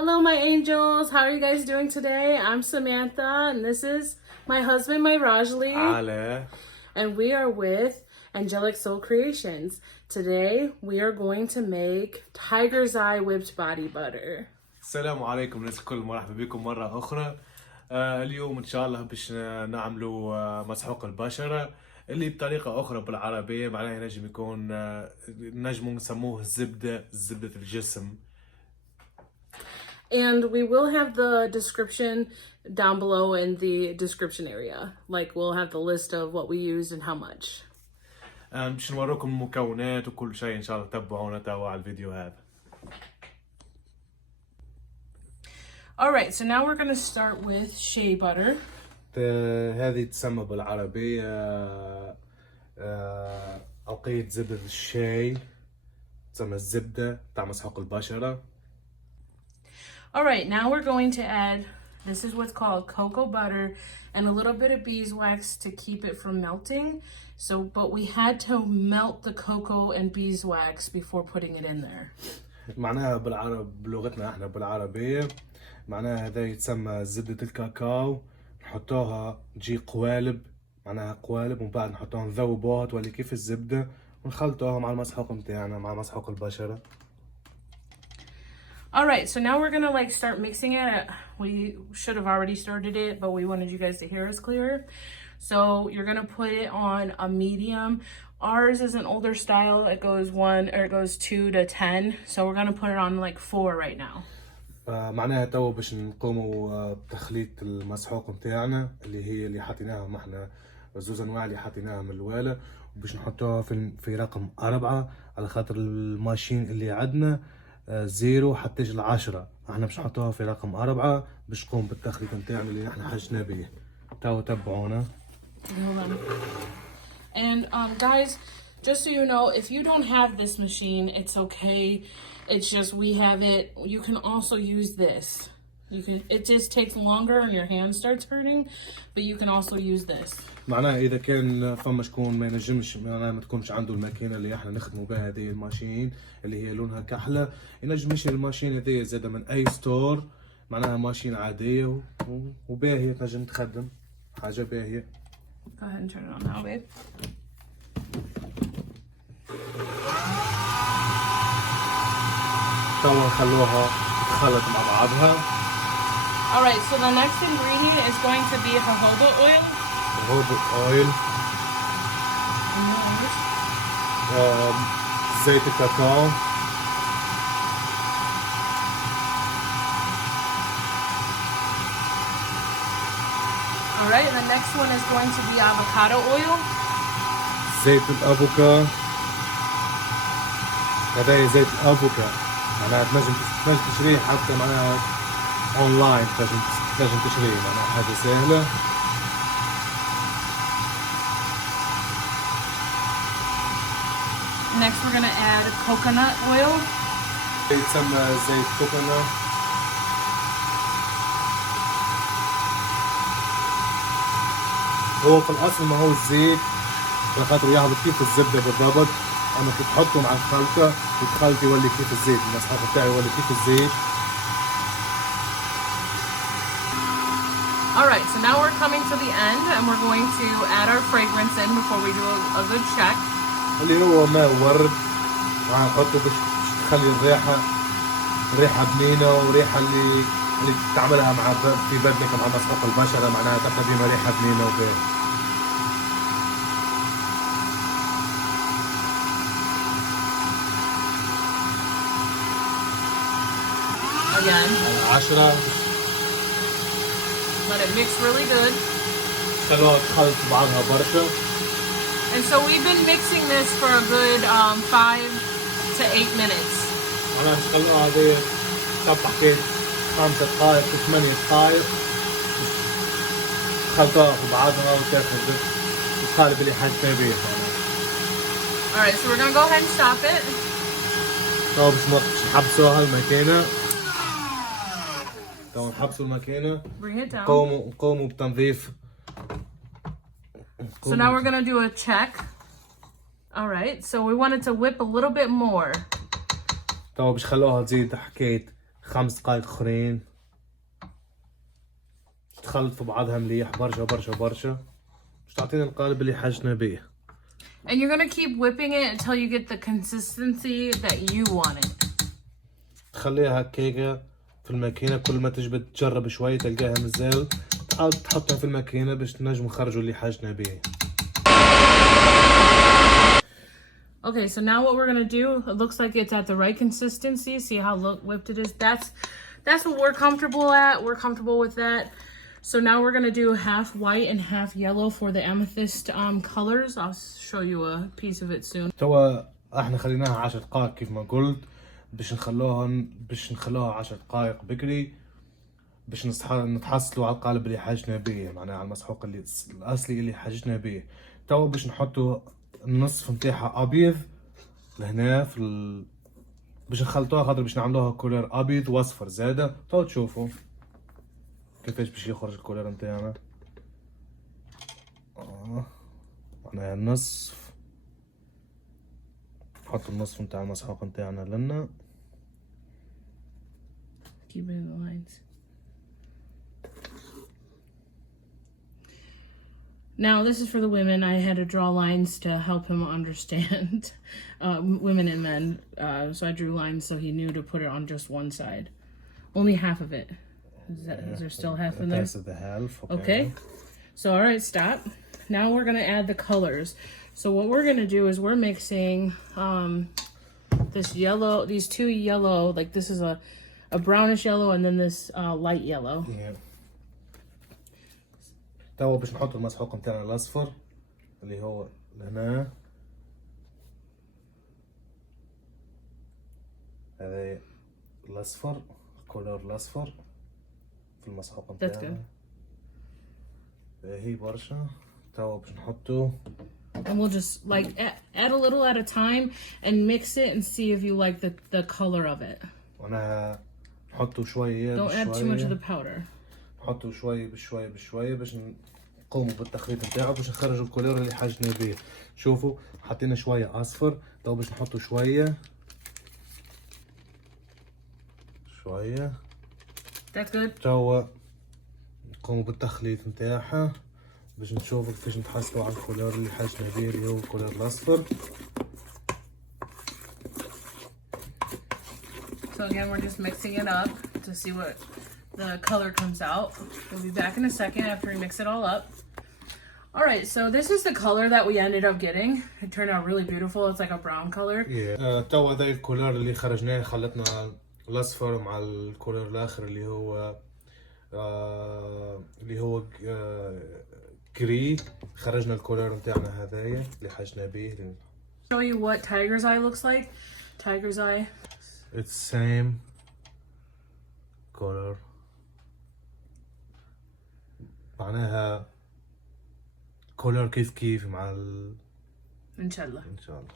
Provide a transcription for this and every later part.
Hello, my angels. How are you guys doing today? I'm Samantha, and this is my husband, my Rajli. Ale. And we are with Angelic Soul Creations. Today, we are going to make tiger's eye whipped body butter. السلام عليكم الناس الكل، مرحبا بكم مرة أخرى. اليوم إن شاء الله باش نعملوا مسحوق البشرة اللي بطريقة أخرى بالعربية، معناها ينجم يكون نجمو نسموه زبدة الجسم. And we will have the description down below in the description area. Like, we'll have the list of what we used and how much. باش نوريكم المكونات وكل شيء، إن شاء الله تابعونا توا على الفيديو هذا. Alright, so now we're going to start with shea butter. هذه تسمى بالعربية أوقية زبدة الشاي، تسمى الزبدة تاع مسحوق البشرة. Alright, now we're going to add, this is what's called cocoa butter, and a little bit of beeswax to keep it from melting. But we had to melt the cocoa and beeswax before putting it in there. معناها بلغتنا احنا بالعربية، معناها هذا يتسمى زبدة الكاكاو، نحطوها تجي قوالب، معناها قوالب، ومن بعد نحطوها نذوبوها تولي كيف الزبدة، ونخلطوها مع المسحوق متاعنا مع مسحوق البشرة. Alright, so now we're gonna start mixing it. We should have already started it, but we wanted you guys to hear us clearer. So you're gonna put it on a medium. Ours is an older style. It goes 2 to 10. So we're gonna put it on 4 right now. معناها توا باش نقوموا بتخليط المسحوق متاعنا اللي حطيناها معنا، زوز انواع اللي حطيناها من الوالا، وباش نحطوها في رقم 4 على خاطر الماشين اللي عندنا 0 حتى 10. احنا باش نحطوها في رقم 4 باش نقوم بالتخليط متاعنا اللي احنا حاجنا به. توا تبعونا. And guys, just so you know, if you don't have this machine, it's okay. It's just we have it. You can also use this. It just takes longer and your hand starts hurting, but you can also use this. معناها اذا كان فما شكون ما ينجمش، معناها ما تكونش عنده الماكينه اللي احنا نخدموا بها هذه الماشين اللي هي لونها كحله، ينجم يشري الماشين هذه زاده من اي ستور، معناها ماشين عاديه وباهيه تنجم تخدم حاجه باهيه. Go ahead and turn it on now, babe. توا نخلوها تخلط مع بعضها. Alright, so the next ingredient is going to be jojoba oil. jojoba oil. زيت الكاكاو. Alright, the next one is going to be avocado oil. زيت الافوكا. هذا زيت الافوكا، معناها تنجم تشريه حتى معناها اونلاين، تنجم تشريه، معناها حاجة سهلة. Next we're gonna add coconut oil. يتسمى زيت كوكونات. هو في الأصل ما هو الزيت، على خاطر يهبط كيف الزبدة بالضبط، أما كي تحطه مع الخلطة الخلط يولي كيف الزيت، المسحوق بتاعي يولي كيف الزيت. Alright, so now we're coming to the end and we're going to add our fragrance in before we do a good check. اللي هو ماء ورد، نحطه باش تخلي الريحة بنينة، وريحة اللي تعملها في بدنك مع مسحوق البشرة، معناها تبقى ديما ريحة بنينة وباهية. Again. 10. Let it mix really good. خلوها تخلط بعضها برشا. And so we've been mixing this for a good 5 to 8 minutes. أنا خلوها هذه تبقى حكاية 5 دقائق 8 دقائق، خلطوها في بعضها وتاخذ القالب اللي حاجتها بيه. Alright, so we're gonna go ahead and stop it. توا باش نحبسوها الماكينة. توا نحبسوا الماكينة. Bring it down. نقوموا بتنظيف. So now we're gonna do a check. Alright, so we wanted to whip a little bit more. توا باش خلوها تزيد حكاية 5 دقايق اخرين تخلط في بعضها مليح برشا برشا برشا باش تعطينا القالب اللي حاجنا بيه. And you're gonna keep whipping it until you get the consistency that you want it. تخليها هكاكا في الماكينة، كل ما تجبد تجرب شوي تلقاها مازال تعاود تحطها في الماكينة باش نجم نخرجوا اللي حاجنا بيه. Okay, so now what we're gonna do, it looks like it's at the right consistency. See how whipped it is? That's what we're comfortable at. We're comfortable with that. So now we're gonna do half white and half yellow for the amethyst colors. I'll show you a piece of it soon. توا احنا خليناها 10 دقائق كيف ما قلت باش نخلوها 10 دقائق بكري باش نتحصلوا على القالب اللي حاجنا بيه، معناها على المسحوق اللي الاصلي اللي حاجنا بيه. توا باش نحطوا النصف نتاعها ابيض لهنا باش نخلطوها خاطر باش نعملوها كولر ابيض واصفر زاده. توا تشوفوا كيفاش باش يخرج الكولر نتاعنا. معناها النصف نحط النصف نتاع المسحوق نتاعنا لنا. Keep it in the lines. Now, this is for the women. I had to draw lines to help him understand. Women and men. So I drew lines so he knew to put it on just one side. Only half of it. Is there still half in there? That's the half. Okay. So, all right, stop. Now we're going to add the colors. So what we're going to do is we're mixing this yellow, these two yellow, like this is a brownish yellow and then this light yellow. Yeah. توا باش نحط المسحوق نتاعنا الاصفر اللي هو هنا. هذا الاصفر، الكولور الاصفر في المسحوق نتاعنا. هي برشا. توا باش نحطو. And we'll just like add a little at a time and mix it and see if you like the color of it. وانا نحطو شوية Don't add too much of the powder. نحطو شوية بشوية بشوية باش نقوموا بالتخليط نتاعو باش نخرجوا الكولور اللي حاجنا بيه. شوفوا حطينا شوية اصفر. توا باش نحطو شوية That's good. توا نقوموا بالتخليط نتاعها باش نشوفوا كيفاش نتحصلوا على الكولور اللي حاجنا بيه اللي هو الكولور الاصفر. So again, we're just mixing it up to see what the color comes out. We'll be back in a second after we mix it all up. All right, so this is the color that we ended up getting. It turned out really beautiful. It's like a brown color. Yeah. توا هذا الكولور اللي خرجناه خلطنا الاصفر مع الكولور الاخر اللي هو جري. خرجنا الكولور نتاعنا هذايا اللي حاجنا بيه. Show you what tiger's eye looks like. Tiger's eye. It's same color. معناها كولور كيف مع إن شاء الله. إن شاء الله.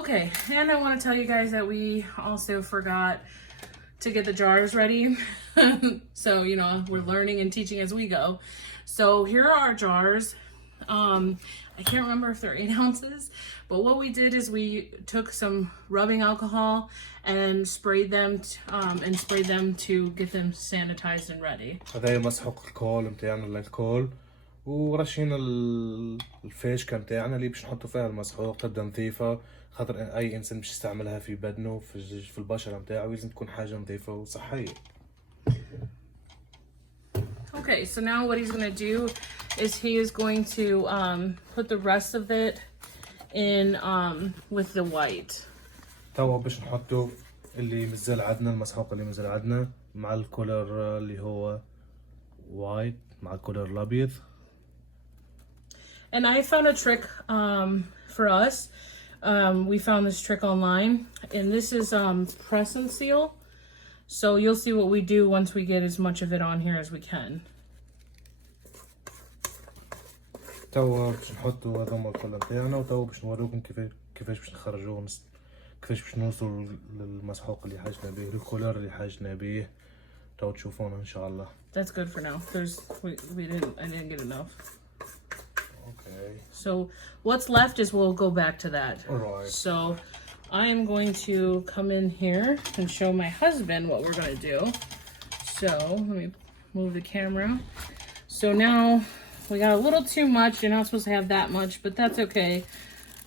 Okay, and I want to tell you guys that we also forgot to get the jars ready. So, you know, we're learning and teaching as we go. So here are our jars. I can't remember if they're 8 ounces, but what we did is we took some rubbing alcohol and sprayed them to get them sanitized and ready. هذا مسحوق الكول متاعنا الكول ورشينا الفاشكة متاعنا اللي باش نحطوا فيها المسحوق تبدا نظيفة خاطر اي انسان باش يستعملها في بدنه في البشرة متاعه لازم تكون حاجة نظيفة وصحية. Okay, so now what he's going to do is he is going to put the rest of it in with the white. توا باش نحطوا اللي مازال عندنا المسحوق اللي مازال عندنا مع الكولر اللي هو وايت مع الكولر الابيض. And I found a trick for us. We found this trick online, and this is press and seal. So you'll see what we do once we get as much of it on here as we can. توا باش نحطوا هذوما الكل نتاعنا وتوا باش نوريكم كيفاش باش نخرجوه كيفاش باش نوصلوا للمسحوق اللي حاجنا بيه الكولور اللي حاجنا بيه. توا تشوفونا ان شاء الله. That's good for now. I didn't get enough. Okay. So what's left is we'll go back to that. Alright. So I am going to come in here and show my husband what we're going to do. So let me move the camera. So now we got a little too much. You're not supposed to have that much, but that's okay.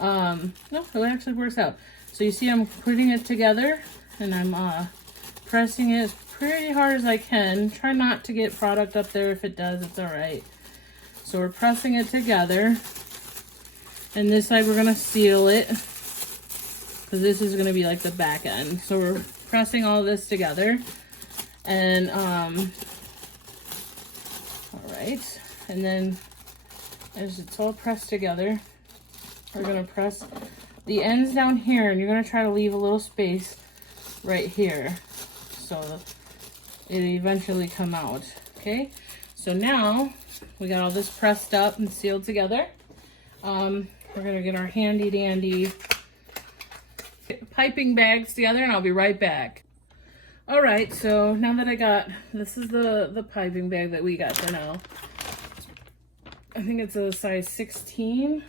No, it actually works out. So you see I'm putting it together and I'm pressing it as pretty hard as I can. Try not to get product up there. If it does, it's all right. So we're pressing it together. And this side we're going to seal it, because this is going to be like the back end. So we're pressing all this together. And, all right. And then as it's all pressed together, we're going to press the ends down here. And you're going to try to leave a little space right here, so it eventually come out. Okay. So now we got all this pressed up and sealed together. We're going to get our handy dandy piping bags together, and I'll be right back. All right, so now that I got, this is the piping bag that we got for now. I think it's a size 16.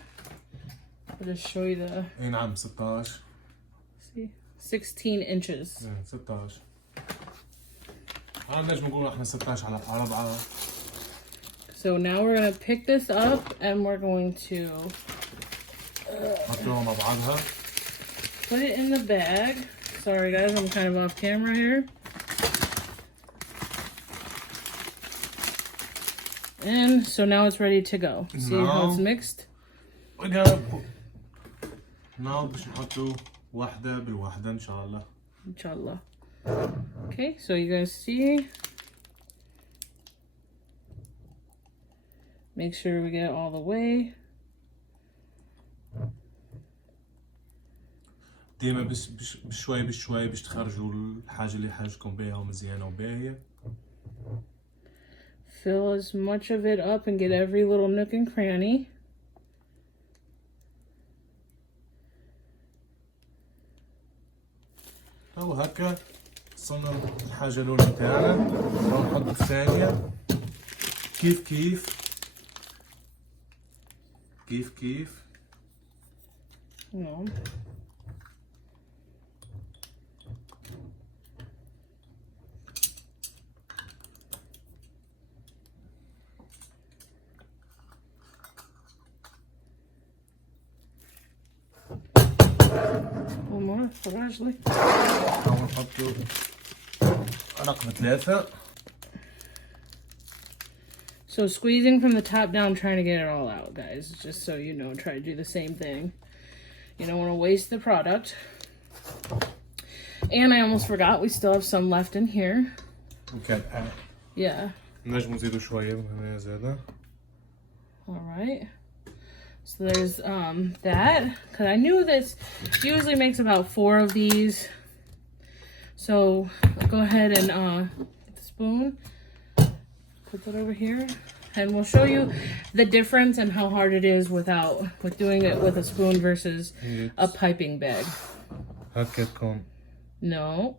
I'll just show you the, اي نعم 16. see, 16 inches. 16. نجم نقول احنا 16 على 4. So now we're going to pick this up and we're going to حطوها مع بعضها. put it in the bag. Sorry guys, I'm kind of off camera here. And so now it's ready to go. See how it's mixed? Now باش نحطو واحدة بالواحدة إن شاء الله. Inshallah. Okay, so you guys see. Make sure we get it all the way. ديما بشوي بشوي باش تخرجوا الحاجة اللي حاجكم بيها ومزيانة وباهية. Fill as much of it up and get every little nook and cranny. هو هكا صرنا الحاجة الأولى بتاعنا. نحط الثانية كيف كيف كيف كيف. No. One more for Ashley. نحطو رقم 3. So squeezing from the top down, trying to get it all out, guys. Just so you know, try to do the same thing. You don't want to waste the product. And I almost forgot, we still have some left in here. Okay. Yeah. نجم نزيدو شوية من هنا زيادة. All right. So there's that, because I knew this usually makes about 4 of these. So I'll go ahead and get the spoon, put that over here, and we'll show you the difference and how hard it is with doing it with a spoon versus a piping bag. هكا تكون. No.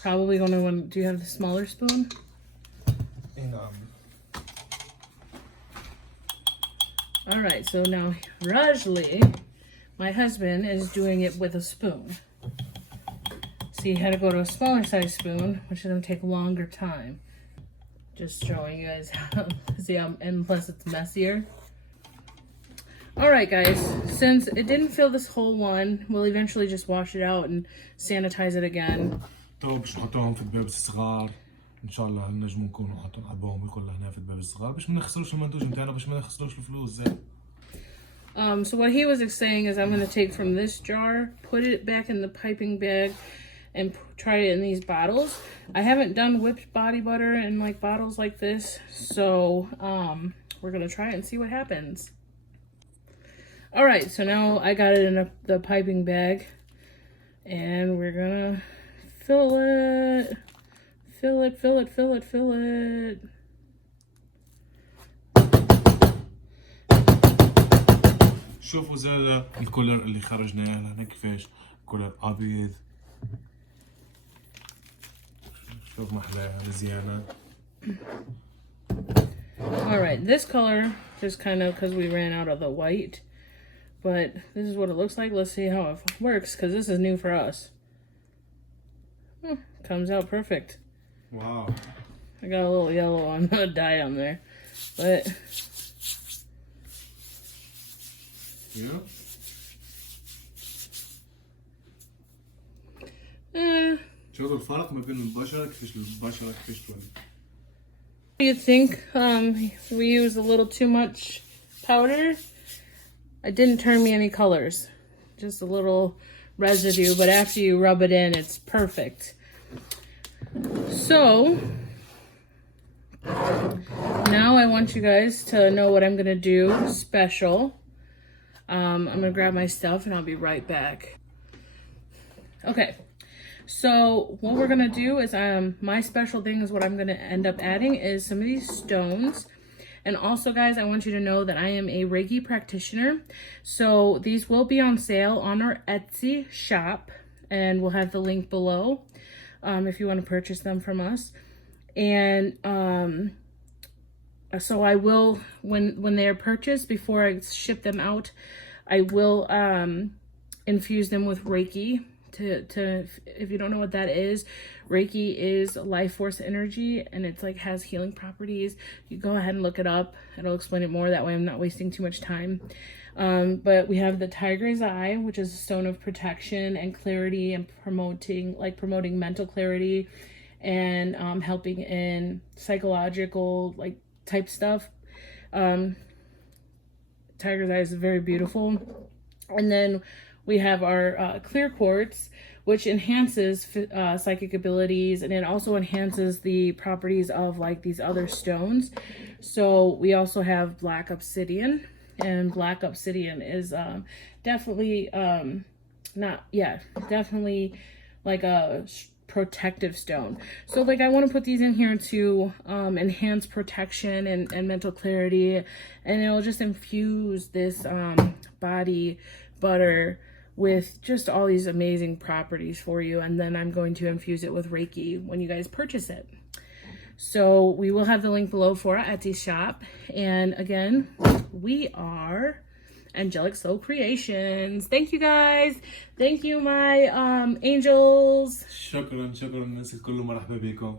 Probably gonna want. Do you have the smaller spoon? اي نعم. All right, so now Rajli, my husband, is doing it with a spoon. So you had to go to a smaller size spoon, which is going to take a longer time. Just showing you guys how, see how, and plus it's messier. All right, guys, since it didn't fill this whole one, we'll eventually just wash it out and sanitize it again. تو باش نحطوهم في الدباب الصغار. ان شاء الله نجمو نكونوا نحطو نعبوهم الكل هنا في الدباب الصغار باش ما نخسروش المنتوج نتاعنا باش ما نخسروش الفلوس زين. So what he was saying is I'm going to take from this jar, put it back in the piping bag, and try it in these bottles. I haven't done whipped body butter in like bottles like this, so we're going to try it and see what happens. All right, so now I got it in the piping bag, and we're going to fill it. Fill it, fill it, fill it, fill it. شوفوا زاد الكولر اللي خرجناه هنا كيفاش كولر ابيض. شوف محلاها مزيانة. All right, this color just kind of because we ran out of the white. but this is what it looks like. Let's see how it works, because this is new for us. Comes out perfect. Wow. I got a little yellow on the dye on there, but yeah. شوفوا الفرق ما بين البشرة كيفاش البشرة كيفاش تولي. Do you think we used a little too much powder? It didn't turn me any colors, just a little residue, but after you rub it in, it's perfect. So now I want you guys to know what I'm gonna do special. I'm gonna grab my stuff and I'll be right back. Okay, so what we're gonna do is my special thing is what I'm gonna end up adding is some of these stones. And also, guys, I want you to know that I am a Reiki practitioner. So these will be on sale on our Etsy shop, and we'll have the link below if you want to purchase them from us. And so I will, when they are purchased, before I ship them out, I will infuse them with Reiki. If you don't know what that is, Reiki is life force energy, and it's like has healing properties. You go ahead and look it up. It'll explain it more. That way I'm not wasting too much time. But we have the tiger's eye, which is a stone of protection and clarity, and promoting mental clarity, and helping in psychological type stuff. Tiger's eye is very beautiful. And then we have our clear quartz, which enhances psychic abilities, and it also enhances the properties of these other stones. So we also have black obsidian, and black obsidian is definitely definitely like a protective stone. So I want to put these in here to enhance protection and mental clarity, and it'll just infuse this body butter with just all these amazing properties for you. And then I'm going to infuse it with Reiki when you guys purchase it. So we will have the link below for our Etsy shop. And again, we are Angelic Soul Creations. Thank you, guys. Thank you, my angels. شكرا الناس الكل مرحبا بكم.